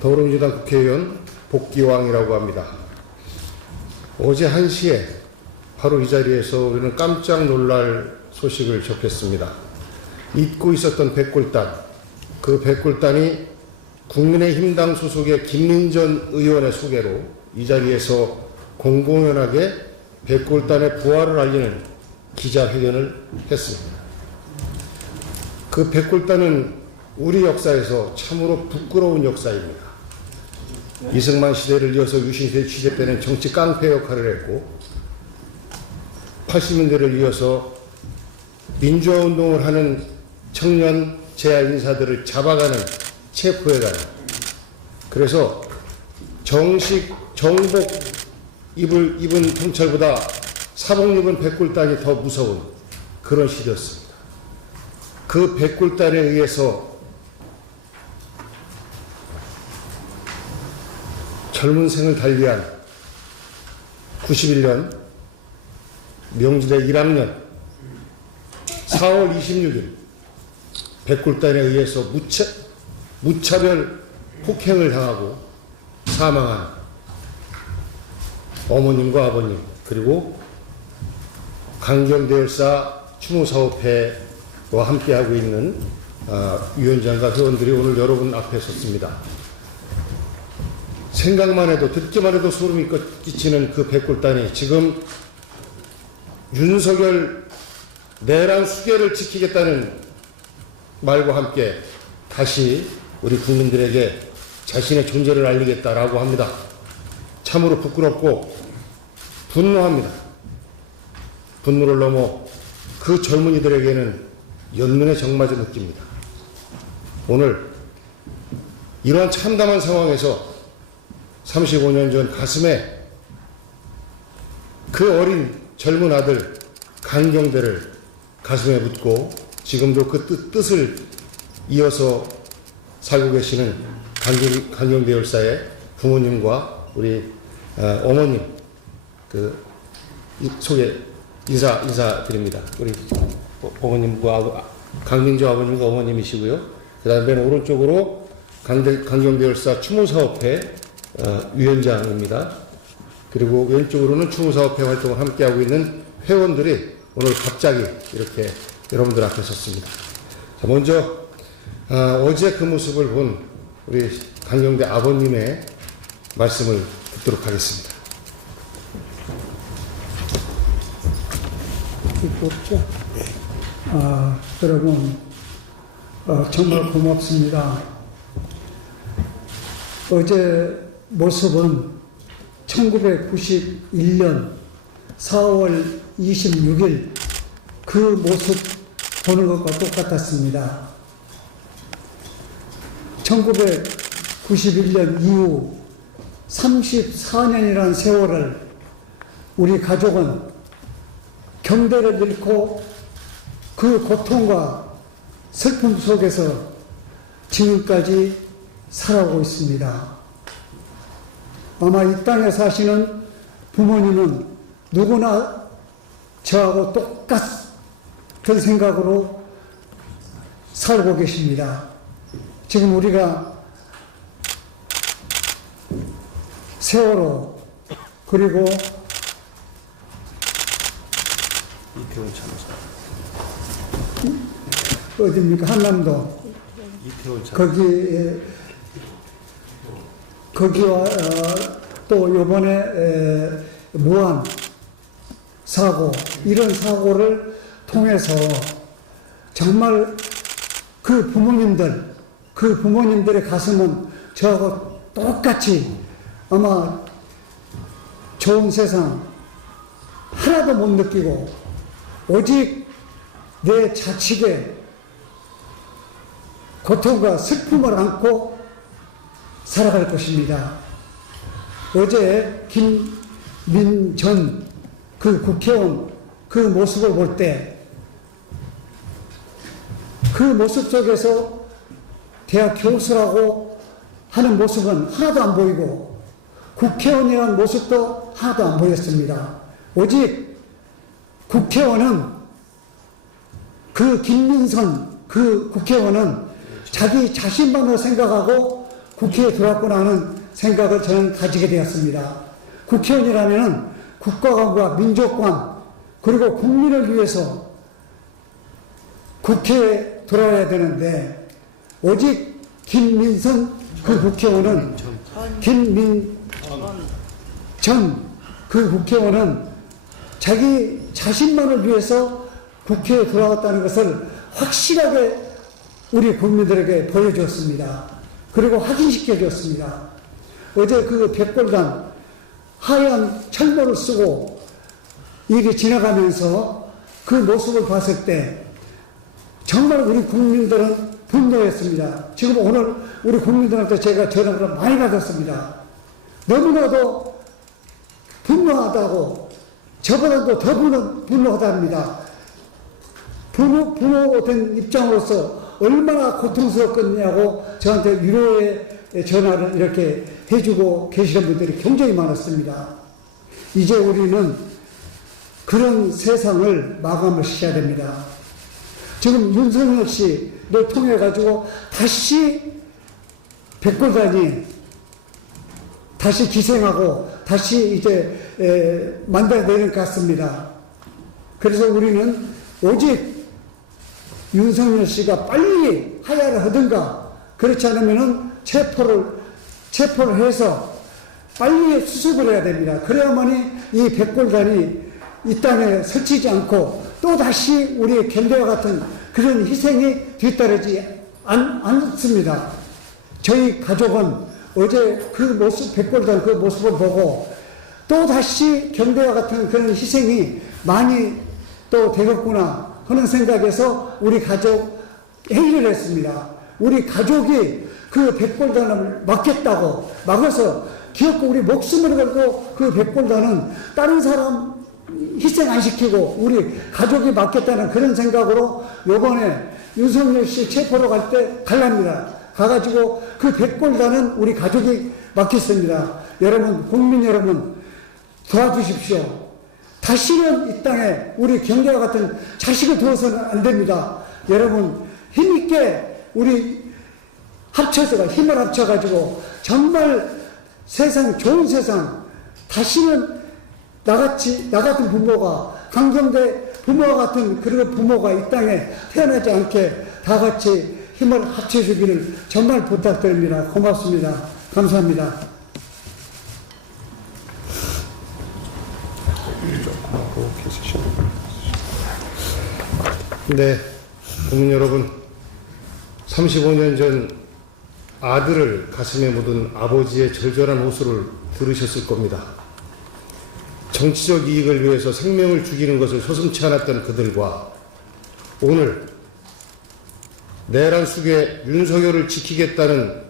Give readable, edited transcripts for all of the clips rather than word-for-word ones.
더불어민주당 국회의원 복귀왕이라고 합니다. 어제 1시에 바로 이 자리에서 우리는 깜짝 놀랄 소식을 접했습니다. 잊고 있었던 백골단, 그 백골단이 국민의힘당 소속의 김민전 의원의 소개로 이 자리에서 공공연하게 백골단의 부활을 알리는 기자회견을 했습니다. 그 백골단은 우리 역사에서 참으로 부끄러운 역사입니다. 이승만 시대를 이어서 유신시대 취재 때는 정치 깡패 역할을 했고 80년대를 이어서 민주화운동을 하는 청년 재야 인사들을 잡아가는 체포해가는, 그래서 정식 정복 입은 경찰보다 사복 입은 백골단이 더 무서운 그런 시대였습니다. 그 백골단에 의해서 젊은 생을 달리한 91년 명지대 1학년 4월 26일 백골단에 의해서 무차별 폭행을 당하고 사망한 어머님과 아버님, 그리고 강경대열사 추모사업회와 함께하고 있는 위원장과 회원들이 오늘 여러분 앞에 섰습니다. 생각만 해도, 듣기만 해도 소름이 끼치는 그 백골단이 지금 윤석열 내란 수계를 지키겠다는 말과 함께 다시 우리 국민들에게 자신의 존재를 알리겠다라고 합니다. 참으로 부끄럽고 분노합니다. 분노를 넘어 그 젊은이들에게는 연민의 정마저 느낍니다. 오늘 이러한 참담한 상황에서 35년 전 가슴에 그 어린 젊은 아들 강경대를 가슴에 묻고 지금도 그 뜻을 이어서 살고 계시는 강경대 열사의 부모님과 우리 어머님 인사드립니다. 우리 어머님과 강민주 아버님과 어머님이시고요. 그 다음에 오른쪽으로 강경대 열사 추모사업회 위원장입니다. 그리고 왼쪽으로는 추모사업회 활동을 함께하고 있는 회원들이 오늘 갑자기 이렇게 여러분들 앞에 섰습니다. 자, 먼저 어제 그 모습을 본 우리 강경대 아버님의 말씀을 듣도록 하겠습니다. 여러분 정말 고맙습니다. 어제 모습은 1991년 4월 26일 그 모습 보는 것과 똑같았습니다. 1991년 이후 34년이라는 세월을 우리 가족은 경대를 잃고 그 고통과 슬픔 속에서 지금까지 살아오고 있습니다. 아마 이 땅에 사시는 부모님은 누구나 저하고 똑같은 생각으로 살고 계십니다. 지금 우리가 세월호 그리고 이태원 참사 어디입니까? 한남도 이태원 참사 거기와 또 이번에 무한 사고, 이런 사고를 통해서 정말 그 부모님들의 가슴은 저하고 똑같이 아마 좋은 세상 하나도 못 느끼고 오직 내 자식의 고통과 슬픔을 안고 살아갈 것입니다. 어제 김민전 그 국회의원 그 모습을 볼 때 그 모습 속에서 대학 교수라고 하는 모습은 하나도 안 보이고 국회의원이라는 모습도 하나도 안 보였습니다. 오직 국회의원은 그 김민선 그 국회의원은 자기 자신만을 생각하고 국회에 들어왔구나 하는 생각을 저는 가지게 되었습니다. 국회의원이라면 국가관과 민족관 그리고 국민을 위해서 국회에 들어와야 되는데 오직 김민선 그 국회의원은 김민전 그 국회의원은 자기 자신만을 위해서 국회에 들어왔다는 것을 확실하게 우리 국민들에게 보여주었습니다. 그리고 확인시켜 주었습니다. 어제 그 백골단 하얀 철모를 쓰고 일이 지나가면서 그 모습을 봤을 때 정말 우리 국민들은 분노했습니다. 지금 오늘 우리 국민들한테 제가 전화를 많이 받았습니다. 너무나도 분노하다고 저보다도 더 분노하답니다. 부모된 입장으로서 얼마나 고통스럽겠냐고 저한테 위로의 전화를 이렇게 해주고 계시는 분들이 굉장히 많았습니다. 이제 우리는 그런 세상을 마감을 시켜야 됩니다. 지금 윤석열 씨를 통해 가지고 다시 백골단이 다시 기생하고 다시 이제 만들어내는 것 같습니다. 그래서 우리는 오직 윤석열 씨가 빨리 하야를 하든가 그렇지 않으면은 체포를 해서 빨리 수습을 해야 됩니다. 그래야만이 이 백골단이 이 땅에 설치지 않고 또 다시 우리의 견대와 같은 그런 희생이 뒤따르지 않습니다. 저희 가족은 어제 그 모습, 백골단 그 모습을 보고 또 다시 견대와 같은 그런 희생이 많이 또 되겠구나 하는 생각에서 우리 가족 회의를 했습니다. 우리 가족이 그 백골단을 막겠다고 막아서 기어코 우리 목숨을 걸고 그 백골단은 다른 사람 희생 안 시키고 우리 가족이 막겠다는 그런 생각으로 요번에 윤석열 씨 체포로 갈 때 갈랍니다. 가가지고 그 백골단은 우리 가족이 막겠습니다. 여러분, 국민 여러분 도와주십시오. 다시는 이 땅에 우리 경제와 같은 자식을 두어서는 안 됩니다. 여러분 힘있게 우리 힘을 합쳐가지고 정말 세상 좋은 세상 다시는 나 같은 부모가 강경대 부모와 같은 그런 부모가 이 땅에 태어나지 않게 다 같이 힘을 합쳐주기를 정말 부탁드립니다. 고맙습니다. 감사합니다. 네, 국민 여러분, 35년 전 아들을 가슴에 묻은 아버지의 절절한 호소를 들으셨을 겁니다. 정치적 이익을 위해서 생명을 죽이는 것을 서슴지 않았던 그들과 오늘 내란 속에 윤석열을 지키겠다는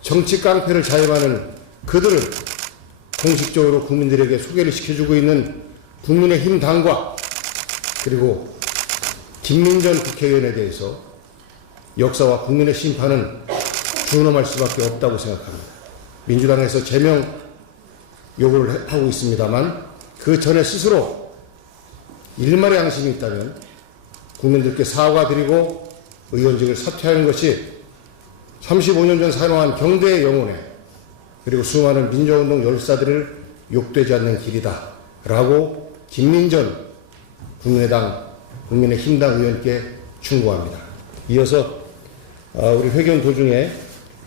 정치 깡패를 자임하는 그들을 공식적으로 국민들에게 소개를 시켜주고 있는 국민의힘 당과 그리고 김민전 국회의원에 대해서 역사와 국민의 심판은 준엄할 수밖에 없다고 생각합니다. 민주당에서 제명 요구를 하고 있습니다만 그 전에 스스로 일말의 양심이 있다면 국민들께 사과드리고 의원직을 사퇴하는 것이 35년 전 사용한 경대의 영혼에 그리고 수많은 민주운동 열사들을 욕되지 않는 길이다 라고 김민전 국민의당 국민의힘당 의원께 충고합니다. 이어서 우리 회견 도중에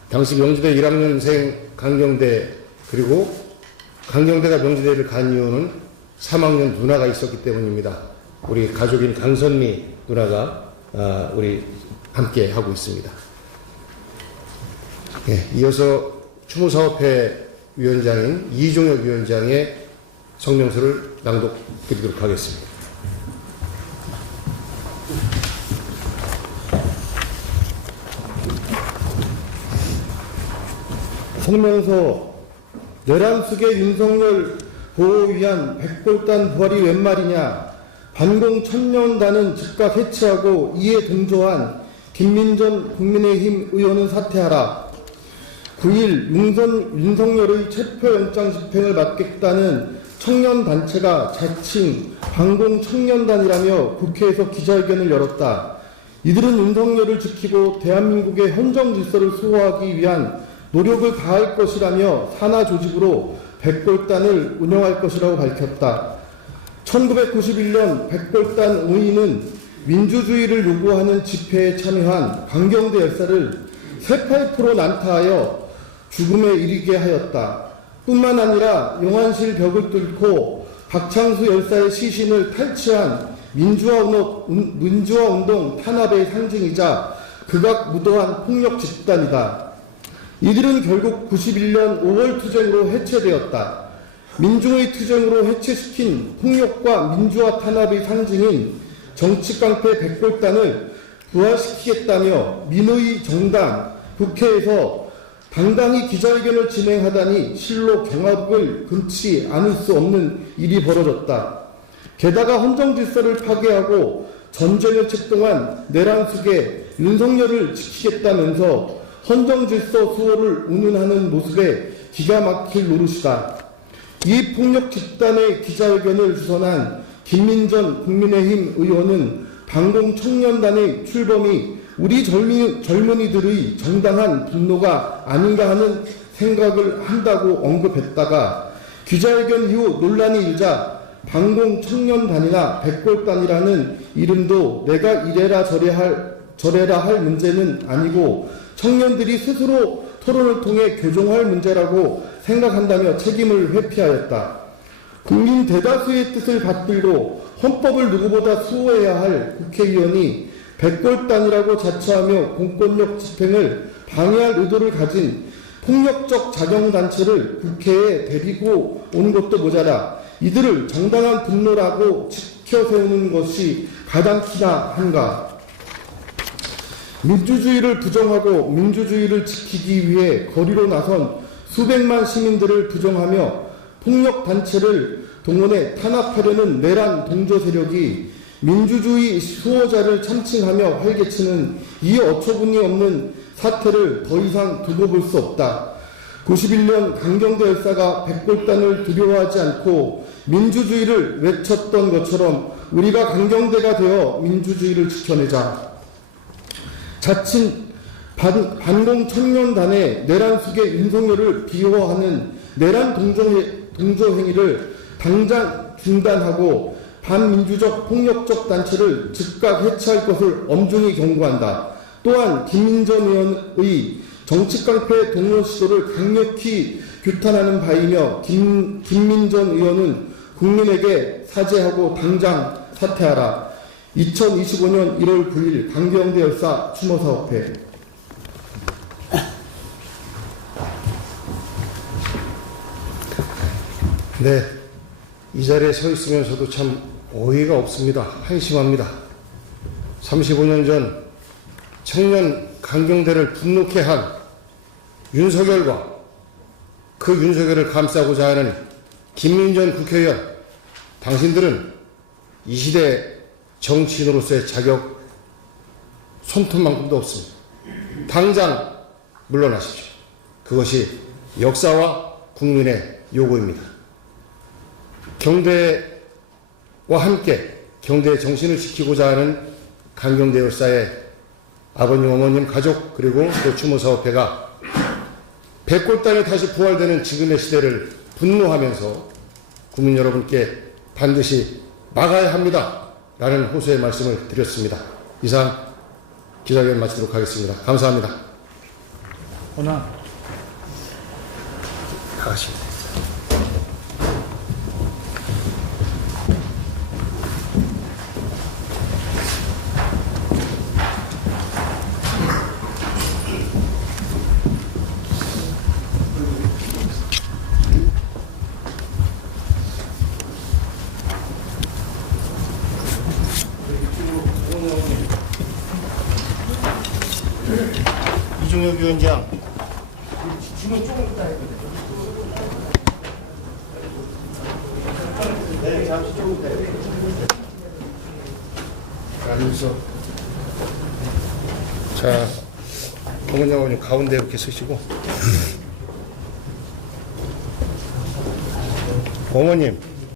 당시 명지대 1학년생 강경대 그리고 강경대가 명지대를 간 이유는 3학년 누나가 있었기 때문입니다. 우리 가족인 강선미 누나가 우리 함께 하고 있습니다. 네, 이어서 추모사업회 위원장인 이종혁 위원장의 성명서를 낭독드리도록 하겠습니다. 성명서. 내란 속의 윤석열 보호 위한 백골단 부활이 웬 말이냐. 반공 천년단은 즉각 해체하고 이에 동조한 김민전 국민의힘 의원은 사퇴하라. 9일 윤석열의 체포영장 집행을 막겠다는 청년단체가 자칭 반공 청년단이라며 국회에서 기자회견을 열었다. 이들은 윤석열을 지키고 대한민국의 헌정 질서를 수호하기 위한 노력을 다할 것이라며 산하 조직으로 백골단을 운영할 것이라고 밝혔다. 1991년 백골단 의인은 민주주의를 요구하는 집회에 참여한 강경대 열사를 48% 난타하여 죽음에 이르게 하였다. 뿐만 아니라 용안실 벽을 뚫고 박창수 열사의 시신을 탈취한 민주화운동 탄압의 상징이자 극악무도한 폭력 집단이다. 이들은 결국 91년 5월 투쟁으로 해체되었다. 민중의 투쟁으로 해체시킨 폭력과 민주화 탄압의 상징인 정치깡패 백골단을 부활시키겠다며 민의 정당 국회에서 당당히 기자회견을 진행하다니 실로 경악을 금치 않을 수 없는 일이 벌어졌다. 게다가 헌정질서를 파괴하고 전쟁을 책동한 내란숙의 윤석열을 지키겠다면서 헌정질서 수호를 운운하는 모습에 기가 막힐 노릇이다. 이 폭력 집단의 기자회견을 주선한 김민전 국민의힘 의원은 반공청년단의 출범이 우리 젊은이들의 정당한 분노가 아닌가 하는 생각을 한다고 언급했다가 기자회견 이후 논란이 일자 반공청년단이나 백골단이라는 이름도 내가 이래라 저래라 할 문제는 아니고 청년들이 스스로 토론을 통해 교정할 문제라고 생각한다며 책임을 회피하였다. 국민 대다수의 뜻을 받들고 헌법을 누구보다 수호해야 할 국회의원이 백골단이라고 자처하며 공권력 집행을 방해할 의도를 가진 폭력적 자경단체를 국회에 데리고 오는 것도 모자라 이들을 정당한 분노라고 지켜세우는 것이 가당키나 한가. 민주주의를 부정하고 민주주의를 지키기 위해 거리로 나선 수백만 시민들을 부정하며 폭력단체를 동원해 탄압하려는 내란 동조 세력이 민주주의 수호자를 참칭하며 활개치는 이 어처구니 없는 사태를 더 이상 두고 볼 수 없다. 91년 강경대 열사가 백골단을 두려워하지 않고 민주주의를 외쳤던 것처럼 우리가 강경대가 되어 민주주의를 지켜내자. 자칭 반공청년단의 내란숙의 윤석열을 비호하는 내란 동조 행위를 당장 중단하고 반민주적 폭력적 단체를 즉각 해체할 것을 엄중히 경고한다. 또한 김민전 의원의 정치깡패 동원 시도를 강력히 규탄하는 바이며 김민전 의원은 국민에게 사죄하고 당장 사퇴하라. 2025년 1월 9일 강경대 열사 추모사업회. 네, 이 자리에 서 있으면서도 참 어이가 없습니다. 한심합니다. 35년 전 청년 강경대를 분노케 한 윤석열과 그 윤석열을 감싸고자 하는 김민전 국회의원, 당신들은 이 시대 정치인으로서의 자격 손톱만큼도 없습니다. 당장 물러나십시오. 그것이 역사와 국민의 요구입니다. 경대와 함께 경대의 정신을 지키고자 하는 강경대 열사의 아버님, 어머님, 가족 그리고 또 추모사업회가 백골단이 다시 부활되는 지금의 시대를 분노하면서 국민 여러분께 반드시 막아야 합니다. 라는 호소의 말씀을 드렸습니다. 이상 기자회견 마치도록 하겠습니다. 감사합니다. 가십니다. 이종혁 위원장. 지금 조금 있다 했거든요. 네, 잠시 조금 있다 했거든요. 앉으셔. 자, 어머니 아버님 가운데 이렇게 서시고. 어머님.